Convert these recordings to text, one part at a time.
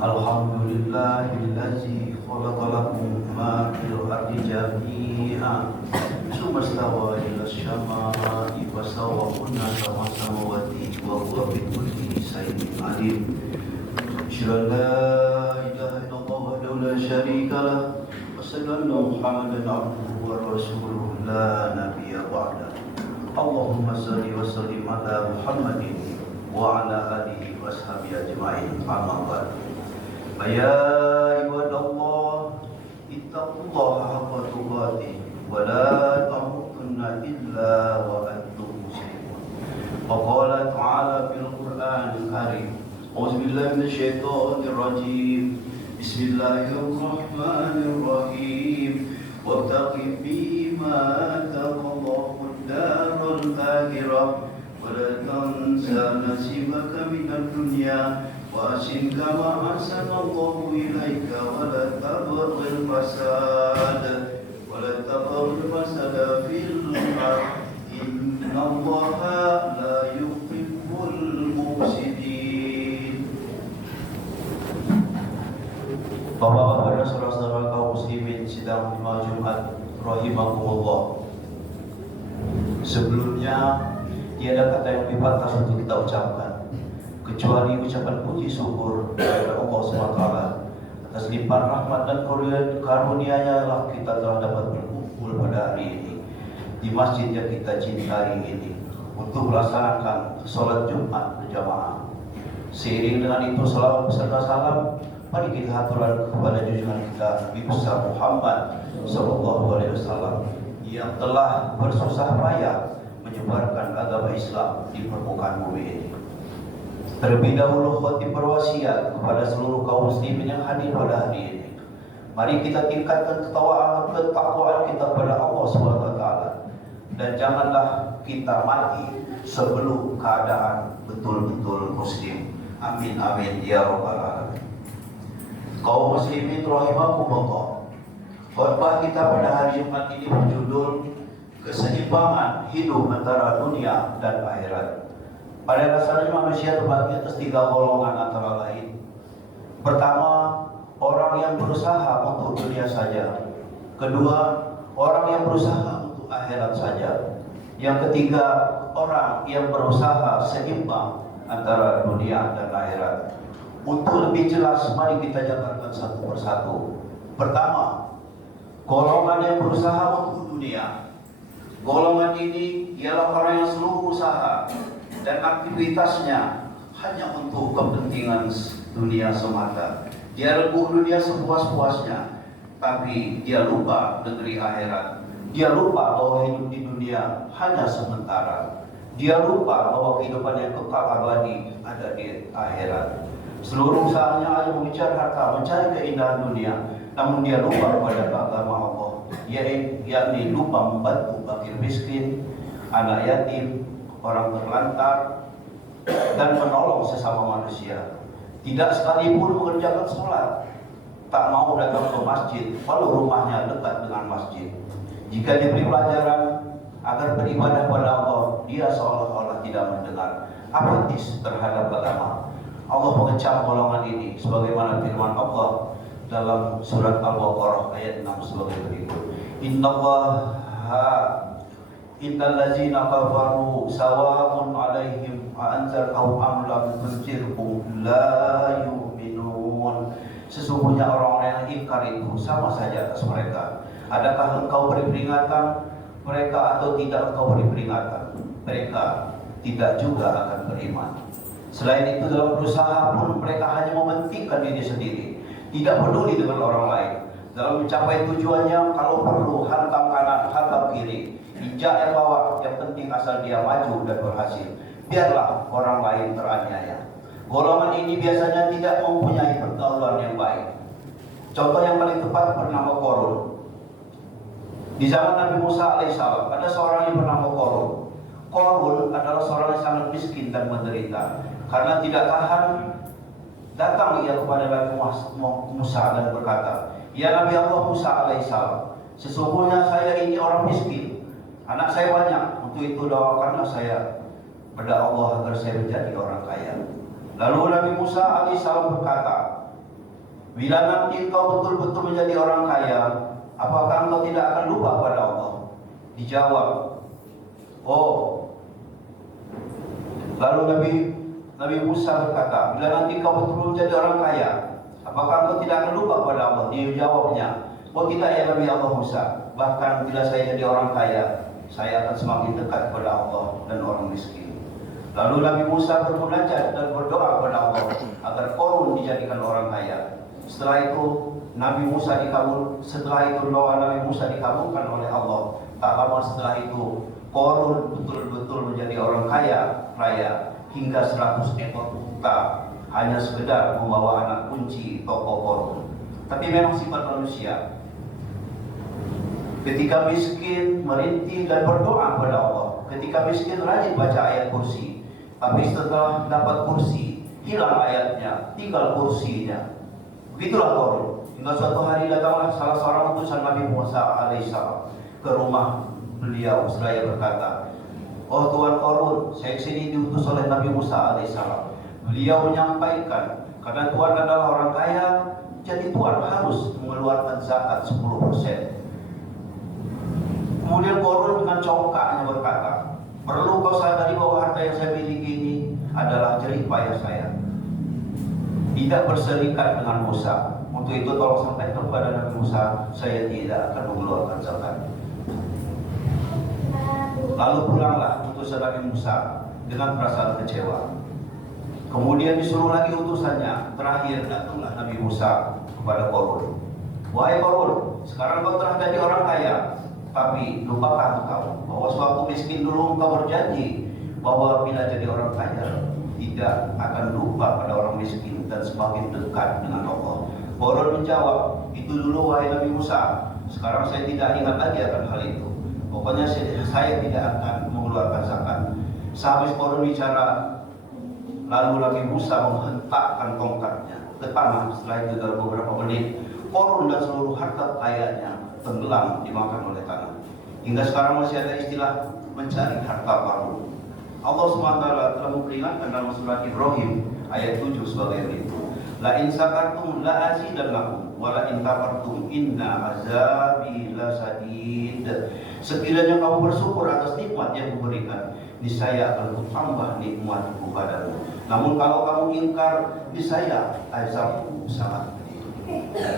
Alhamdulillahillazi khalaqalakum ma fil ardi jami'an tsumma stawa ila syama'i fasawwahunna kama samawati wa huwa bi kulli shay'in alim. Asyhadu an la ilaha illallah wahdahu la syarika lah wa asyhadu anna Muhammadan abduhu wa rasuluhu la nabiyya ba'da. Allahumma shalli wa sallim ala Muhammadin wa ala alihi wa sahbihi ajma'in. Amma ba'du. Ya ibadallah, ittaqullaha haqqa tuqatih wa la tamutunna illa wa antum muslimun. Wa qala ta'ala fil Qur'anil Karim, a'udzu billahi minasyaitonir rajim. Bismillahirrahmanirrahim. Wattaqi fima taqallahu ad-darul akhirah wa la tansa nasibaka minad dunya وأحسن كما أحسن الله إليك ولا تبغ الفساد في الأرض إن الله لا يحب المفسدين. Bapak-bapak dan saudara-saudara kaum muslimin sidang Jumat rahimakumullah. Sebelumnya tiada kata yang lebih pantas untuk kita ucapkan kecuali ucapan puji syukur kepada Allah SWT atas limpahan rahmat dan karunia-Nya lah kita telah dapat berkumpul pada hari ini di masjid yang kita cintai ini untuk melaksanakan sholat Jumat berjamaah. Seiring dengan itu salawat beserta salam mari kita haturkan kepada junjungan kita Nabi besar Muhammad SAW yang telah bersusah payah menyebarkan agama Islam di permukaan bumi ini. Terlebih dahulu khotib berwasiat kepada seluruh kaum muslimin yang hadir pada hari ini. Mari kita tingkatkan ketakwaan kita kepada Allah SWT dan janganlah kita mati sebelum keadaan betul-betul muslim. Amin amin ya rabbal alamin. Kaum muslimin rahimakumullah. Khutbah kita pada hari Jumat ini berjudul keseimbangan hidup antara dunia dan akhirat. Pada dasarnya manusia terbagi atas 3 golongan antara lain. Pertama, orang yang berusaha untuk dunia saja. Kedua, orang yang berusaha untuk akhirat saja. Yang ketiga, orang yang berusaha seimbang antara dunia dan akhirat. Untuk lebih jelas, mari kita jabarkan satu persatu. Pertama, golongan yang berusaha untuk dunia. Golongan ini ialah orang yang seluruh usaha dan aktivitasnya hanya untuk kepentingan dunia semata. Dia rebuh dunia sepuas-puasnya, tapi dia lupa negeri akhirat. Dia lupa bahwa hidup di dunia hanya sementara. Dia lupa bahwa kehidupan yang kekal abadi ada di akhirat. Seluruh usahanya hanya mengejar harta, mencari keindahan dunia, namun dia lupa kepada agama Allah. Yakni lupa membantu fakir miskin, anak yatim, orang terlantar, dan menolong sesama manusia. Tidak sekalipun mengerjakan sholat, tak mau datang ke masjid walau rumahnya dekat dengan masjid. Jika diberi pelajaran agar beribadah pada Allah, dia seolah-olah tidak mendengar, apatis terhadap agama. Allah mengecam golongan ini sebagaimana firman Allah dalam surat Al-Baqarah ayat 6 sebagai berikut. Innal ladzina kafaru sawa'un 'alaihim a anzartahum am lam tunzirhum la yu'minun. Sesungguhnya orang-orang yang ingkar itu sama saja atas mereka. Adakah engkau beri peringatan mereka atau tidak engkau beri peringatan? Mereka tidak juga akan beriman. Selain itu dalam berusaha pun mereka hanya mementingkan diri sendiri, tidak peduli dengan orang lain. Dalam mencapai tujuannya, kalau perlu hantam kanan, hantam kiri, injak yang bawah, yang penting asal dia maju dan berhasil. Biarlah orang lain teraniaya. Golongan ini biasanya tidak mempunyai pergaulan yang baik. Contoh yang paling tepat bernama Korun. Di zaman Nabi Musa alaihissalam ada seorang yang bernama Korun. Korun adalah seorang yang sangat miskin dan menderita. Karena tidak tahan, datang ia kepada Nabi Musa dan berkata, "Ya Nabi Allah Musa alaihissalam, sesungguhnya saya ini orang miskin. Anak saya banyak, untuk itu doakanlah saya pada Allah agar saya menjadi orang kaya." Lalu Nabi Musa alaihissalam berkata, Bila nanti engkau betul-betul menjadi orang kaya, apakah engkau tidak akan lupa pada Allah? Dijawab, oh. Lalu Nabi Musa berkata, bila nanti engkau betul-betul menjadi orang kaya, apakah engkau tidak akan lupa pada Allah? Dia jawabnya, oh tidak ya Nabi Allah Musa. Bahkan bila saya jadi orang kaya, saya akan semakin dekat kepada Allah dan orang miskin. Lalu Nabi Musa bermunajat dan berdoa kepada Allah agar Qarun dijadikan orang kaya. Setelah itu doa Nabi Musa dikabulkan oleh Allah. Tak lama setelah itu Qarun betul-betul menjadi orang kaya raya hingga 100 ekor unta, hanya sekedar membawa anak kunci toko Qarun. Tapi memang sifat manusia, ketika miskin merintih dan berdoa kepada Allah. Ketika miskin rajin baca ayat kursi, tapi setelah dapat kursi hilang ayatnya, tinggal kursinya. Begitulah Qarun. Hingga suatu hari datanglah salah seorang utusan Nabi Musa alaihissalam ke rumah beliau seraya berkata, oh Tuan Qarun, saya kesini diutus oleh Nabi Musa alaihissalam. Beliau menyampaikan, karena Tuan adalah orang kaya, jadi Tuan harus mengeluarkan zakat 10%. Kemudian Qarun dengan congkaknya berkata, perlu kau sadari bahwa harta yang saya miliki ini adalah jerih payah saya, tidak berserikat dengan Musa. Untuk itu tolong sampaikan kepada Nabi Musa, saya tidak akan mengeluarkan zakat. Lalu pulanglah utusan Nabi Musa dengan perasaan kecewa. Kemudian disuruh lagi utusannya. Terakhir datanglah Nabi Musa kepada Qarun. Wahai Qarun, sekarang kau telah jadi orang kaya, tapi lupakan engkau bahwa suatu miskin dulu engkau berjanji bahwa bila jadi orang kaya tidak akan lupa pada orang miskin dan semakin dekat dengan Allah. Qarun menjawab, itu dulu wahai Nabi Musa, sekarang saya tidak ingat lagi akan hal itu. Pokoknya saya tidak akan mengeluarkan zakat. Sehabis Qarun bicara, lalu Nabi Musa menghentakkan tongkatnya ke tanah. Setelah itu dalam beberapa menit, Qarun dan seluruh harta kekayaannya tenggelam dimakan oleh tanah. Hingga sekarang masih ada istilah mencari harta karun. Allah SWT telah memperingatkan dalam surat Ibrahim ayat 7 sebagai berikut. La in sakartum la azidannakum wa la in kafartum inna azabi lasadid. Sekiranya kamu bersyukur atas nikmat yang kuberikan, niscaya akan kutambah nikmatku padamu. Namun kalau kamu ingkar, niscaya azabku sangat pedih.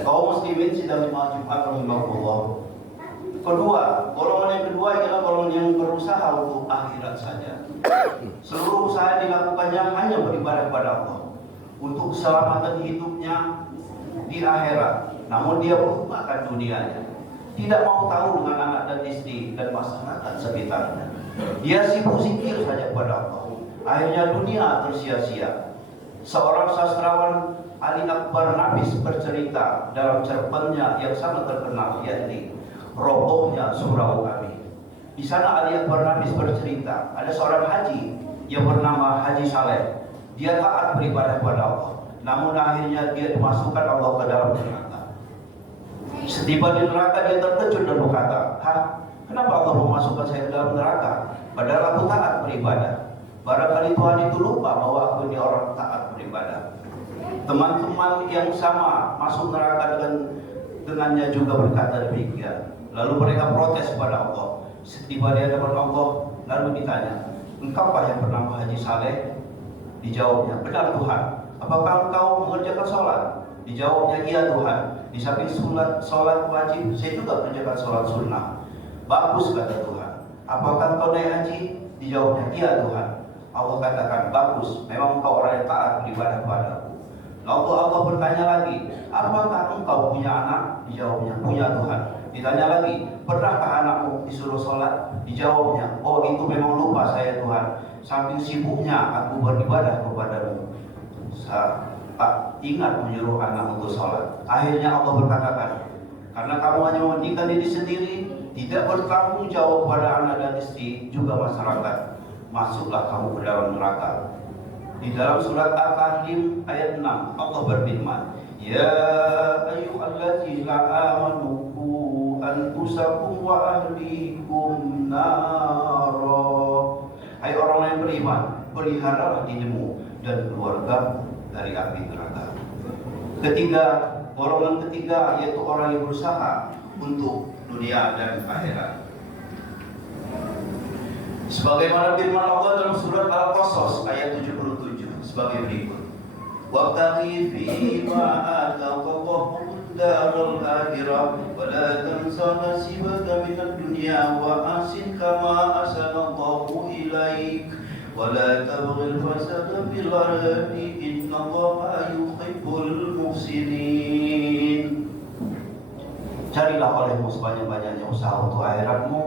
Kaum muslimin sedang jemaah Jumat rahimahullah. Golongan yang kedua ialah golongan yang berusaha untuk akhirat saja. Seluruh usaha dilakukannya hanya beribadah kepada Allah untuk keselamatan hidupnya di akhirat. Namun dia melupakan dunianya, tidak mau tahu dengan anak dan istri dan masyarakat sekitarnya. Dia sibuk zikir saja kepada Allah. Akhirnya dunia tersia-sia. Seorang sastrawan Ali Akbar Nafis bercerita dalam cerpennya yang sangat terkenal, yakni Robohnya Surau Kami. Di sana Ali Akbar Nafis bercerita, ada seorang haji yang bernama Haji Saleh. Dia taat beribadah kepada Allah, namun akhirnya dia dimasukkan Allah ke dalam neraka. Setiba di neraka dia terkejut dan berkata, kenapa Allah memasukkan saya ke dalam neraka? Padahal aku taat beribadah. Barangkali Tuhan itu lupa bahwa aku ini orang taat beribadah. Teman-teman yang sama masuk neraka dengannya juga berkata demikian. Lalu mereka protes kepada Allah. Setiba di hadapan Allah, lalu ditanya, engkaukah yang bernama Haji Saleh? Dijawabnya, benar Tuhan. Apakah engkau mengerjakan sholat? Dijawabnya, iya Tuhan. Di samping sholat wajib, saya juga mengerjakan sholat sunnah. Bagus, kata Tuhan. Apakah engkau naik haji? Dijawabnya, iya Tuhan. Allah katakan, bagus. Memang engkau orang yang taat beribadah kepadaku. Lalu Allah bertanya lagi, apakah engkau punya anak? Dijawabnya, punya Tuhan. Ditanya lagi, pernahkah anakmu disuruh sholat? Dijawabnya, oh itu memang lupa saya Tuhan. Saking sibuknya aku beribadah kepadamu, tak ingat menyuruh anak untuk sholat. Akhirnya Allah berkatakan, karena kamu hanya mementingkan diri sendiri, tidak bertanggung jawab pada anak dan istri, juga masyarakat, masuklah kamu ke dalam neraka. Di dalam surat Al-Kahfi ayat 6 Allah berfirman, ya ayyuhalladzina amanu qu anfusakum wa ahlikum nara. Hai orang yang beriman, peliharalah dirimu dan keluarga dari api neraka. Ketiga, Golongan ketiga yaitu orang yang berusaha untuk dunia dan akhirat. Sebagaimana firman Allah dalam surat Al-Qasas ayat 77 sebagai berikut. Wabtaghi fima ataka Allahu ad-daral akhirah wa la tansa nasibaka minad dunya wa ahsin kama ahsana Allahu ilaik wa la tabghil fasada fil ardi innallaha yuhibbul muhsinin. Carilah olehmu sebanyak-banyaknya usaha untuk akhiratmu,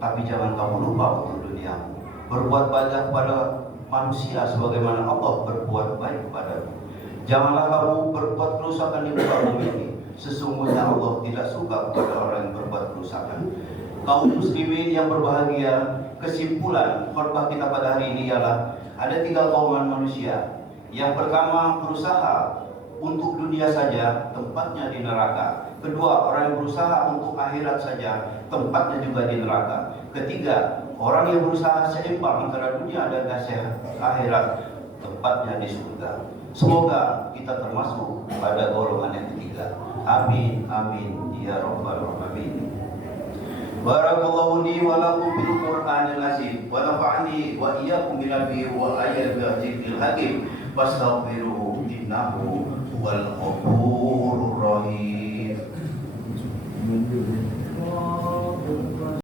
tapi jangan kamu lupa untuk duniamu. Berbuat baik kepada manusia sebagaimana Allah berbuat baik kepadamu. Janganlah kamu berbuat kerusakan di muka bumi ini. Sesungguhnya Allah tidak suka kepada orang yang berbuat kerusakan. Kaum muslimin yang berbahagia, kesimpulan khutbah kita pada hari ini ialah ada 3 golongan manusia. Yang pertama, berusaha untuk dunia saja, tempatnya di neraka. Kedua, orang yang berusaha untuk akhirat saja, tempatnya juga di neraka. Ketiga, orang yang berusaha seimbang antara dunia dan akhirat, tempatnya di surga. Semoga kita termasuk pada golongan yang ketiga. Amin, amin, ya rabbal alamin. Barakallahu li wa lakum bil Qur'anil azim wa nafa'ani wa iyyakum bil wa ayatil hakim. Wastaghfiruhu innahu huwal ghafurur rahim.